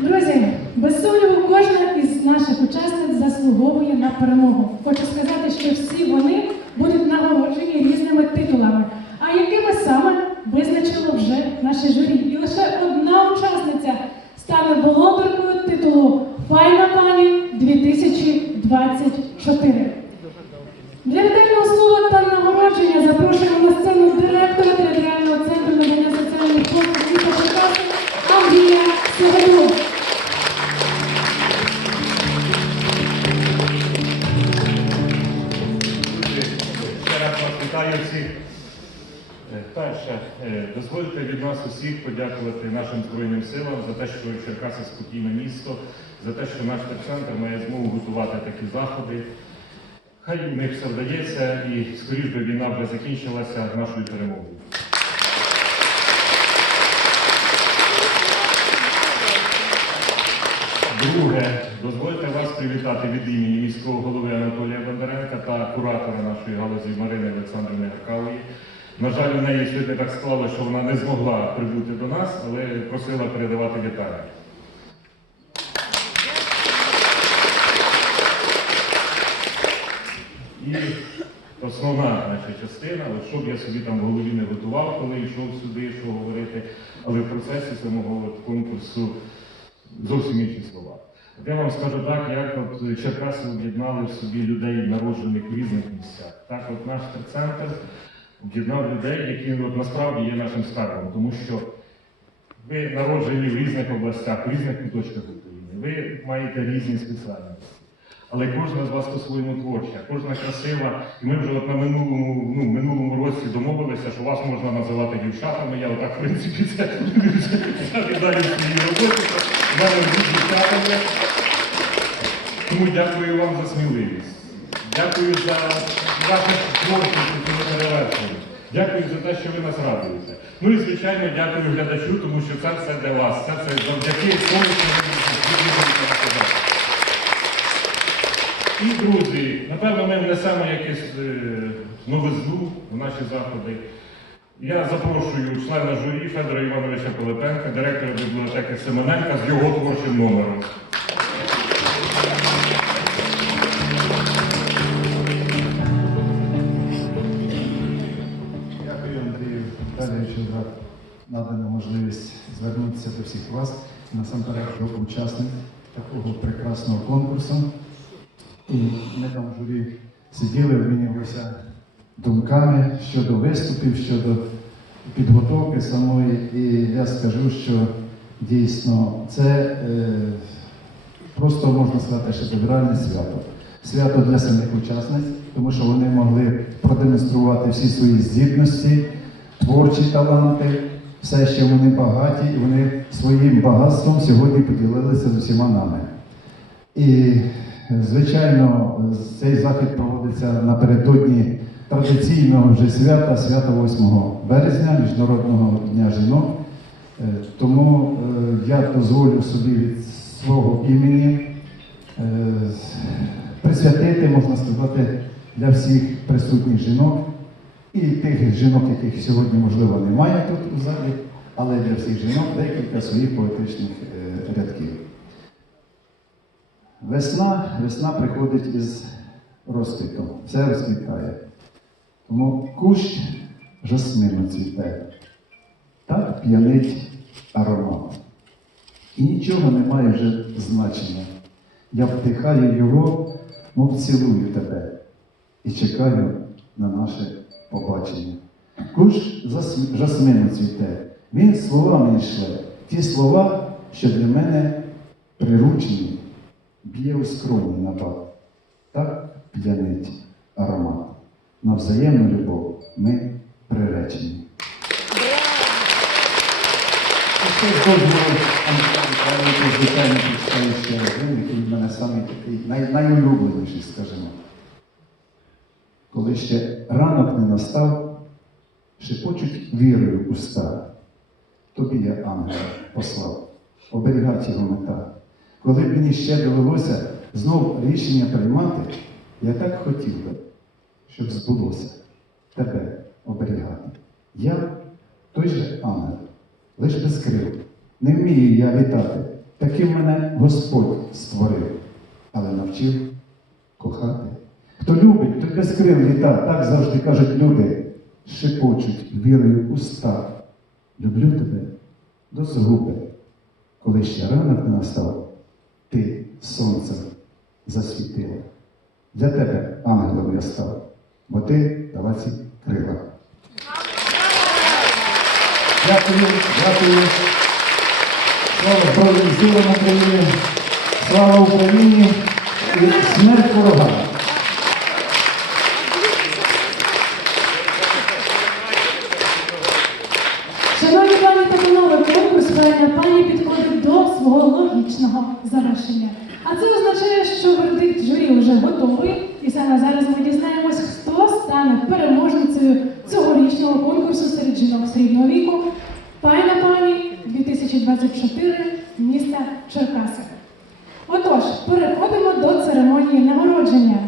Друзі, без сумніву, кожна із наших учасниць заслуговує на перемогу. Хочу сказати, що всі вони Збройним за те, що Черкаси спокійне місто, за те, що наш терцентр має змогу готувати такі заходи. Хай у них все вдається і скоріш би війна вже закінчилася нашою перемогою. Друге, дозвольте вас привітати від імені міського голови Анатолія Бондаренка та куратора нашої галузі Марини Олександрівни Гаркалої. На жаль, у неї сьогодні так склалося, що вона не змогла прибути до нас, але просила передавати вітання. І основна наша частина, от що б я собі там в голові не готував, коли йшов сюди, що говорити, але в процесі самого конкурсу зовсім інші слова. От я вам скажу так, як от Черкаси об'єднали в собі людей, народжених в різних місцях. Так, от наш центр об'єднав людей, які от насправді є нашим скарбом, тому що ви народжені в різних областях, в різних куточках України, ви маєте різні спеціальності. Але кожна з вас по-своєму творча, кожна красива. І ми вже от на минулому, ну, минулому році домовилися, що вас можна називати дівчатами. Я отак, в принципі, це далі своїй роботі. З вами дівчатами. Тому дякую вам за сміливість. Дякую за вашу творчість і за. Дякую за те, що ви нас радуєте. Ну і звичайно, дякую глядачу, тому що це все для вас. Це все завдяки сказати. І, друзі, напевно, ми внесемо якусь е, новизну в наші заходи. Я запрошую члена журі Федора Івановича Пилипенка, директора бібліотеки Семененка з його творчим номером. Надану можливість звернутися до всіх вас. Насамперед, як учасник такого прекрасного конкурсу. І ми там в журі сиділи, обмінювалися думками щодо виступів, щодо підготовки самої. І я скажу, що дійсно це е, просто можна сказати шедевральне свято. Свято для самих учасниць, тому що вони могли продемонструвати всі свої здібності, творчі таланти, все, що вони багаті, і вони своїм багатством сьогодні поділилися з усіма нами. І, звичайно, цей захід проводиться напередодні традиційного вже свята, свята 8 березня, Міжнародного дня жінок. Е, Тому е, я дозволю собі від свого імені е, присвятити, можна сказати, для всіх присутніх жінок і тих жінок, яких сьогодні, можливо, немає тут у залі, але для всіх жінок декілька своїх поетичних е, рядків. Весна, весна приходить із розквітом, все розквітає. Тому кущ жасмину цвіте, так п'янить аромат. І нічого не має вже значення. Я вдихаю його, мов цілую тебе і чекаю на наше побачення. Куш жасмину цвіте, він словами йшле, ті слова, що для мене приручені, б'є у скроні набат. Так п'янить аромат. На взаємну любов ми приречені. Ще кожного ще один, який в мене самий такий най, найулюбленіший, скажімо. Коли ще ранок не настав, шепочуть вірою уста. Тобі я ангел послав, оберігати його мета. Коли б мені ще довелося знов рішення приймати, я так хотів би, щоб збулося тебе оберігати. Я той же ангел, лиш без крил. Не вмію я літати, Таким мене Господь створив, але навчив любить, той без крил літа, так завжди кажуть люди, шепочуть вірою уста. Люблю тебе до згуби, коли ще ранок не настав, ти сонцем засвітила. Для тебе ангелом я став, бо ти дала ці крила. Дякую, дякую. Слава Збройним силам України, слава Україні і смерть ворогам. І саме зараз ми дізнаємось, хто стане переможницею цьогорічного конкурсу серед жінок середнього віку «Паїна пані 2024 міста Черкаси. Отож, переходимо до церемонії нагородження.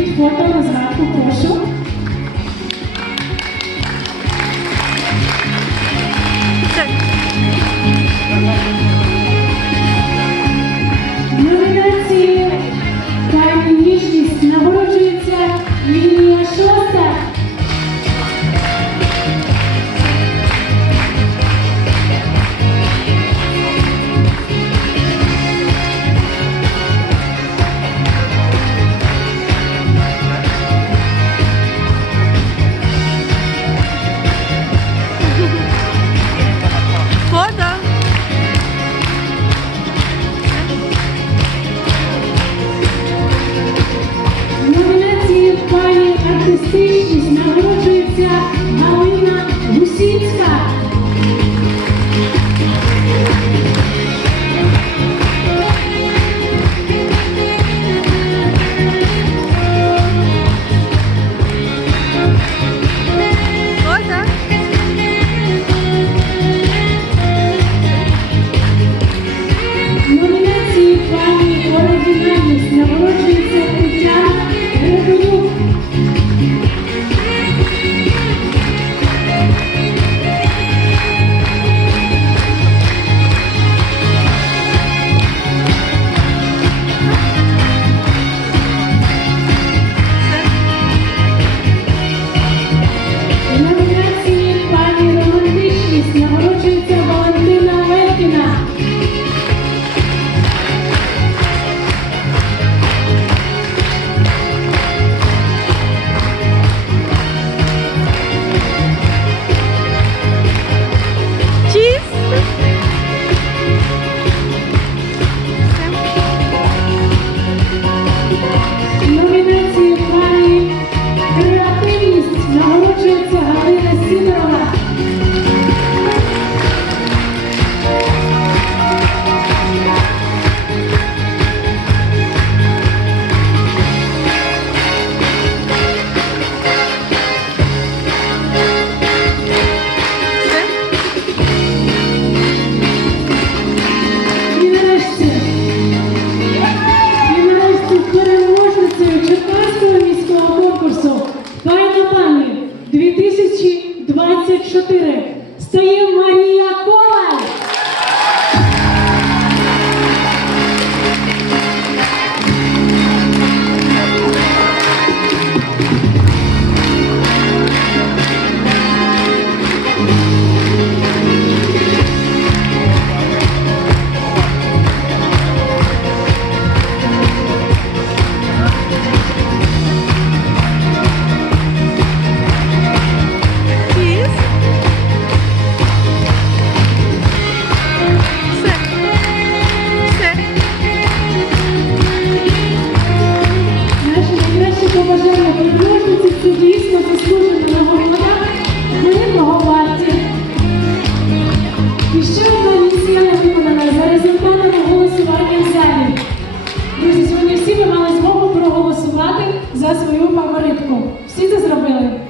biti gotovo za tu košu. see you. порядку. Всі це зробили?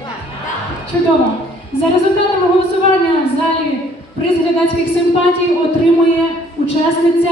Чудово. За результатами голосування в залі приз глядацьких симпатій отримує учасниця.